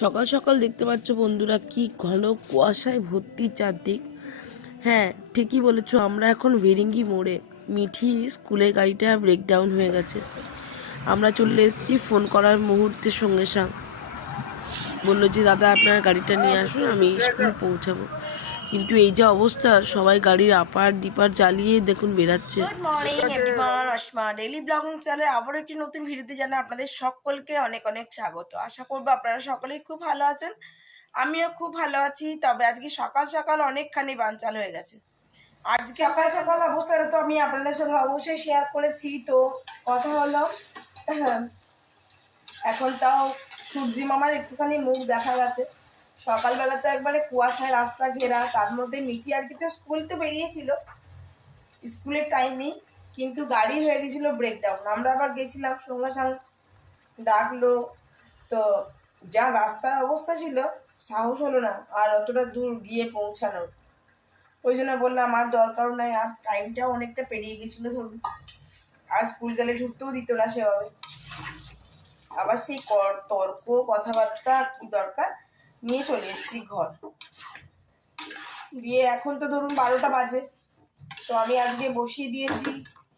সকাল সকাল দেখতে পাচ্ছ বন্ধুরা কি ঘন কুয়াশায় ভর্তি চারদিক। হ্যাঁ, ঠিকই বলেছো, আমরা এখন ভেরিঙ্গি মোড়ে। মিঠি স্কুলের গাড়িটা ব্রেকডাউন হয়ে গেছে। আমরা চলে এসেছি ফোন করার মুহূর্তের সঙ্গে সঙ্গে। বললো যে দাদা আপনার গাড়িটা নিয়ে আসুন, আমি স্কুল পৌঁছাবো। কিন্তু এই যে অবস্থা, সবাই গাড়ির আপার ডিপার জ্বালিয়ে দেখুন বেরাচ্ছে। Good morning everyone, অসমা daily blogging চ্যানেলে আবারও একটি নতুন ভিডিওতে জানাই আপনাদের সকলকে অনেক অনেক স্বাগত। আশা করবো আপনারা সকলেই খুব ভালো আছেন, আমিও খুব ভালো আছি। তবে আজকে সকাল সকাল অনেকখানি বানচাল হয়ে গেছে। আজকে সকাল সকাল অবস্থাটা তো আমি আপনাদের সঙ্গে অবশ্যই শেয়ার করেছি। তো কথা হলো, এখন তাও সূর্যি মামার একটুখানি মুখ দেখা গেছে। সকালবেলা তো একবারে কুয়াশায় রাস্তা ঘেরা, তার মধ্যে মিঠি আর কি তো স্কুল তো বেরিয়েছিল, স্কুলের টাইমে কিন্তু গাড়ি হয়ে গেছিলো ব্রেকডাউন। আমরা আবার গেছিলাম, সঙ্গে সঙ্গে ডাকলো। তো যা রাস্তার অবস্থা ছিল, সাহস হলো না আর অতটা দূর গিয়ে পৌঁছানোর। ওই জন্য বললাম আর দরকারও নাই, আর টাইমটাও অনেকটা পেরিয়ে গেছিলো ধরুন, আর স্কুল গেলে ঢুকতেও দিত না সেভাবে। আবার সেই তর্ক কথাবার্তা কি দরকার, নিয়ে চলে এসেছি ঘর দিয়ে। এখন তো ধরুন 12টা বাজে। তো আমি আজকে বসিয়ে দিয়েছি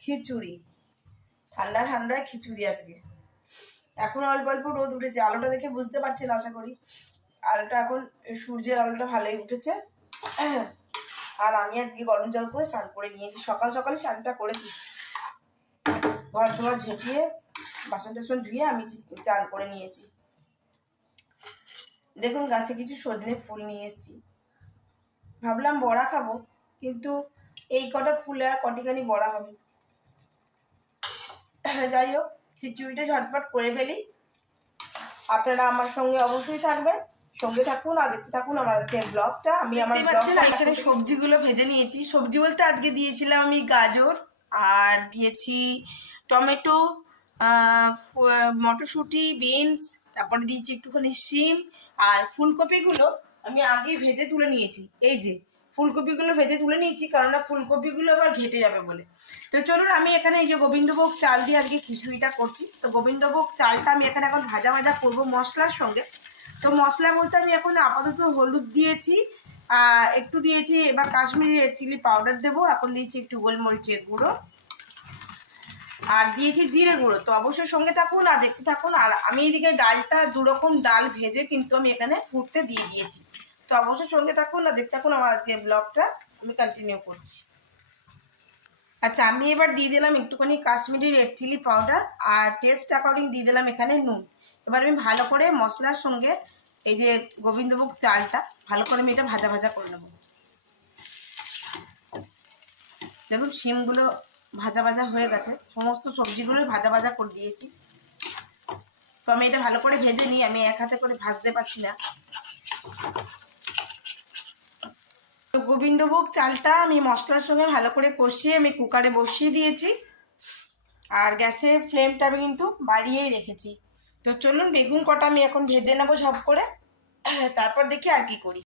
খিচুড়ি, ঠান্ডা ঠান্ডা খিচুড়ি আজকে। এখন অল্প অল্প রোদ উঠেছে, আলোটা দেখে বুঝতে পারছেন আশা করি। আলোটা এখন সূর্যের আলোটা ভালোই উঠেছে। আর আমি আজকে গরম জল করে স্নান করে নিয়েছি, সকাল সকালে স্নানটা করেছি। ঘর ধোয়ার ঝেঁটিয়ে বাসন টাসন ধুয়ে আমি চান করে নিয়েছি। দেখুন গাছে কিছু সজনে ফুল নিয়ে এসেছি, ভাবলাম বড়া খাবো, কিন্তু এই কটা ফুলে আর কটিখানি বড়া হবে। যাই হোক, খিচুড়িটা ঝটপট করে ফেলি। আপনারা আমার সঙ্গে অবশ্যই থাকবেন, সঙ্গে থাকুন আর দেখতে থাকুন আমার আজকে ব্লগটা। আমি আমার এখানে সবজিগুলো ভেজে নিয়েছি। সবজি বলতে আজকে দিয়েছিলাম আমি গাজর, আর দিয়েছি টমেটো, মটরশুঁটি, বিনস, তারপরে দিয়েছি একটুখানি শিম। আর ফুলকপিগুলো আমি আগে ভেজে তুলে নিয়েছি। এই যে ফুলকপিগুলো ভেজে তুলে নিয়েছি, কারণ ফুলকপিগুলো আবার ঘেটে যাবে বলে। তো চলুন, আমি এখানে এই যে গোবিন্দভোগ চাল দিয়ে আজকে খিচুড়িটা করছি। তো গোবিন্দভোগ চালটা আমি এখানে এখন ভাজা ভাজা করবো মশলার সঙ্গে। তো মশলা বলতে আমি এখন আপাতত হলুদ দিয়েছি, একটু দিয়েছি, এবার কাশ্মীরি রেড চিলি পাউডার দেবো, এখন দিয়েছি একটু গোলমরিচের গুঁড়ো, আর দিয়েছি জিরে গুঁড়ো। তো অবশ্যই সঙ্গে থাকুন আর দেখতে থাকুন। আর আমি এদিকে ডালটা দুরকম ডাল ভেজে কিন্তু আমি এখানে ফুটতে দিয়ে দিয়েছি। তো অবশ্যই সঙ্গে থাকুন আর দেখতে থাকুন আমার আজকে ব্লগটা আমি কন্টিনিউ করছি। আচ্ছা, আমি এবার দিয়ে দিলাম একটুখানি কাশ্মীরি রেড চিলি পাউডার, আর টেস্ট অ্যাকর্ডিং দিয়ে দিলাম এখানে নুন। এবার আমি ভালো করে মশলার সঙ্গে এই যে গোবিন্দভোগ চালটা ভালো করে আমি এটা ভাজা ভাজা করে নেব। দেখুন শিমগুলো ভাজা ভাজা হয়ে গেছে, সমস্ত সবজিগুলো ভাজা ভাজা করে দিয়েছি। তো আমি এটা ভালো করে ভেজে নিই, আমি এক হাতে করে ভাজতে পারছি না। তো গোবিন্দভোগ চালটা আমি মশলার সঙ্গে ভালো করে কষিয়ে আমি কুকারে বসিয়ে দিয়েছি, আর গ্যাসের ফ্লেমটা আমি কিন্তু বাড়িয়েই রেখেছি। তো চলুন বেগুন কটা আমি এখন ভেজে নেবো সব করে, তারপর দেখি আর কি করি।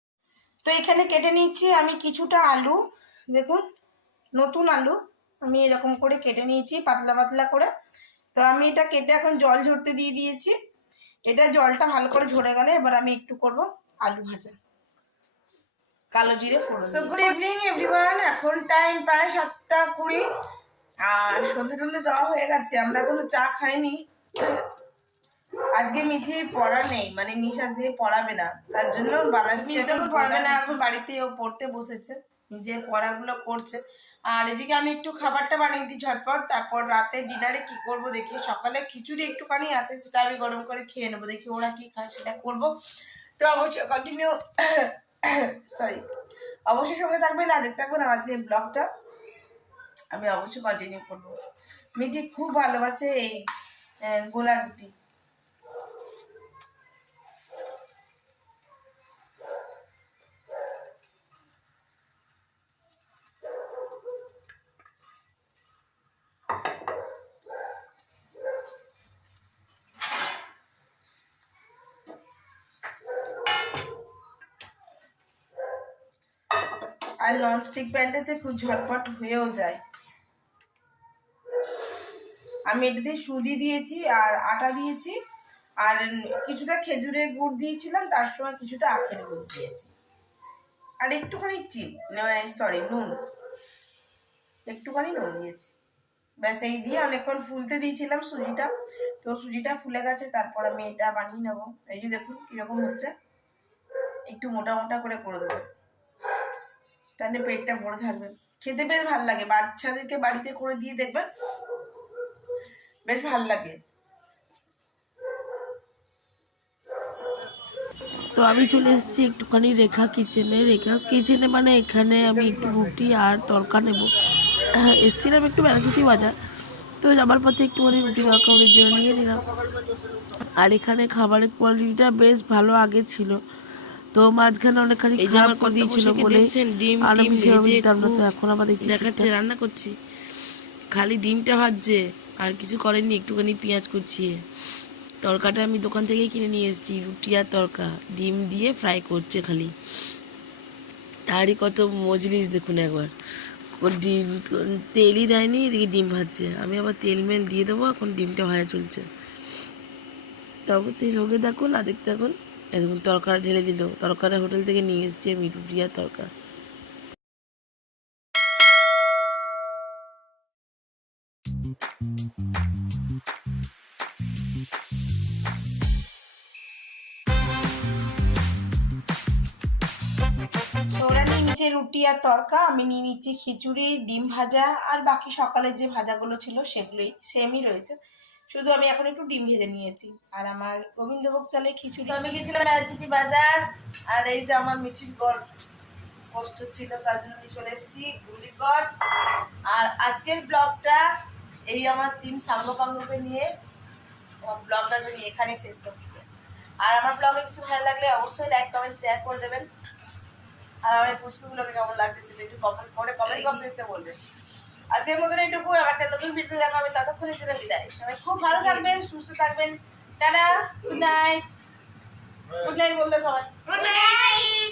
তো এখানে কেটে নিচ্ছি আমি কিছুটা আলু। দেখুন নতুন আলু আমি এরকম করে কেটে নিয়েছি পাতলা পাতলা করে। তো আমি এটা কেটে এখন জল ঝরতে দিয়ে দিয়েছি। এটা জলটা ভালো করে ঝরে গেলে এবার আমি একটু করব আলু ভাজা, কালো জিরে ফোড়ন। সো গুড ইভিনিং এভরিওয়ান, এখন টাইম প্রায় 7টা 20, আর সন্ধে টন্ধে দেওয়া হয়ে গেছে। আমরা এখনো চা খাইনি। আজকে মিঠি পড়া নেই, মানে মিশ আজকে পড়াবে না, তার জন্য বানাচ্ছি। এখন পড়াবে না, এখন বাড়িতে ও পড়তে বসেছে, নিজের পড়াগুলো করছে। আর এদিকে আমি একটু খাবারটা বানিয়ে দিই ঝটপট, তারপর রাতে ডিনারে কি করব দেখি। সকালে খিচুড়ি একটুখানি আছে, সেটা আমি গরম করে খেয়ে নেবো, দেখি ওরা কি খায় সেটা করবো। তো অবশ্যই কন্টিনিউ সরি অবশ্যই সঙ্গে থাকবেন আর দেখতে থাকবেন আমার যে ব্লগটা আমি অবশ্যই কন্টিনিউ করবো। মিঠি খুব ভালোবাসে এই গোলা রুটি। আর ননস্টিক প্যানটাতে খুব ঝটপট হয়েও যায়। আমি এটাতে সুজি দিয়েছি আর আটা দিয়েছি, আর কিছুটা খেজুরের গুড় দিয়েছিলাম, তার সময় কিছুটা আখের গুড় দিয়েছি, আর একটুখানি নুন, একটুখানি নুন দিয়েছি। ব্যাস এই দিয়ে অনেকক্ষণ ফুলতে দিয়েছিলাম সুজিটা, তো সুজিটা ফুলে গেছে। তারপর আমি এটা বানিয়ে নেবো। এই যে দেখুন কিরকম হচ্ছে, একটু মোটা মোটা করে দেবো, তাহলে পেটটা ভরে থাকবে। খেতে বেশ ভালো লাগে, বাচ্চাদেরকে বাড়িতে করে দিয়ে দেখবেন, বেশ ভালো লাগে। তো আমি চলে এসেছি একটুখানি রেখা কিচেনে। রেখাস কিচেনে মানে এখানে আমি একটু রুটি আর তরকা নেব। এসেছিলাম একটু বেনাচিতি বাজার, তো যাবার পথে একটুখানি রুটি তরকা ওদের জন্য নিয়ে নিলাম। আর এখানে খাবারের কোয়ালিটিটা বেশ ভালো আগে ছিল, তো মাঝখানে অনেকখানি খারাপ করে দিয়েছিল বলে আর আমি সেভাবে দিতাম না। তো এখন আবার দেখছি দেখাচ্ছে রান্না করছি, খালি ডিমটা ভাজছে আর কিছু করেননি, একটুখানি পেঁয়াজ কুচিয়ে। তরকাটা আমি দোকান থেকেই কিনে নিয়ে এসেছি, রুটি আর তরকা ডিম দিয়ে ফ্রাই করছে খালি। তারই কত মজলিস দেখুন একবার, ও ডিম তেলই দেয়নি, এদিকে ডিম ভাজছে। আমি আবার তেল মেল দিয়ে দেবো, এখন ডিমটা ভাজা চলছে। তো অবশ্যই সঙ্গে দেখুন আর দেখতে থাকুন। দেখুন তরকাটা ঢেলে দিল, তরকাটা হোটেল থেকে নিয়ে এসেছি আমি, রুটি আর তরকা। তো ওরা নিয়ে নিচ্ছে রুটি আর তরকা, আমি নিয়ে নিচ্ছি খিচুড়ি, ডিম ভাজা, আর বাকি সকালের যে ভাজাগুলো ছিল সেগুলোই সেমই রয়েছে, শুধু আমি এখন একটু ডিম ভেজে নিয়েছি। আর আমার গোবিন্দভোগ চালের খিচুড়ি। আমি গেছিলাম রাজনীতি বাজার, আর এই যে আমার মিঠির গড় কষ্ট ছিল, তার জন্য আমি চলে এসেছি গুলিগড়। আর আজকের ব্লগটা এই আমার 3 সাঙ্গপাঙ্গকে নিয়ে আমার ব্লগটা আমি এখানে শেষ করছি। আর আমার ব্লগে কিছু ভালো লাগলে অবশ্যই লাইক কমেন্ট শেয়ার করে দেবেন। আর আমার এই পুষ্পগুলোকে কেমন লাগছে সেটা একটু কমেন্ট করে কমেন্ট বক্সে এসে বলবেন। আজকের মতন এইটুকু, আবার একটা নতুন ভিডিও দেখা হবে, ততক্ষণের জন্য বিদায়। সবাই খুব ভালো থাকবেন, সুস্থ থাকবেন। Tata, good night. Good night বলতে সবাই গুড নাইট।